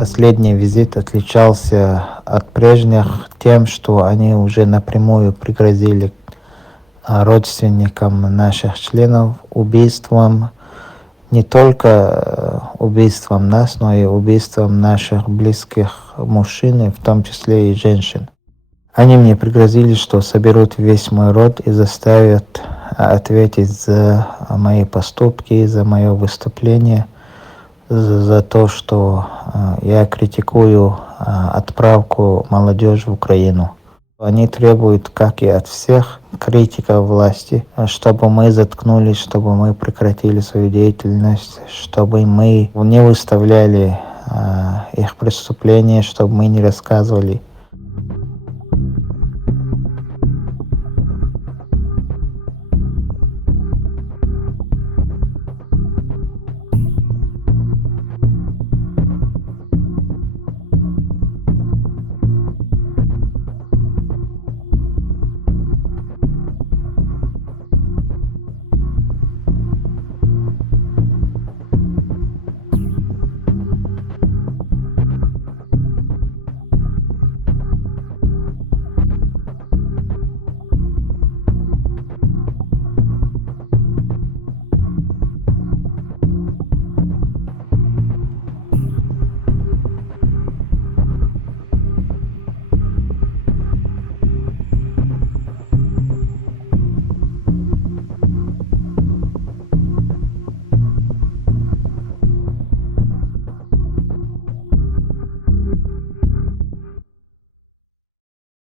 Последний визит отличался от прежних тем, что они уже напрямую пригрозили родственникам наших членов убийством, не только убийством нас, но и убийством наших близких мужчин, и в том числе и женщин. Они мне пригрозили, что соберут весь мой род и заставят ответить за мои поступки, за мое выступление, за то, что я критикую отправку молодежи в Украину. Они требуют, как и от всех критиков власти, чтобы мы заткнулись, чтобы мы прекратили свою деятельность, чтобы мы не выставляли их преступления, чтобы мы не рассказывали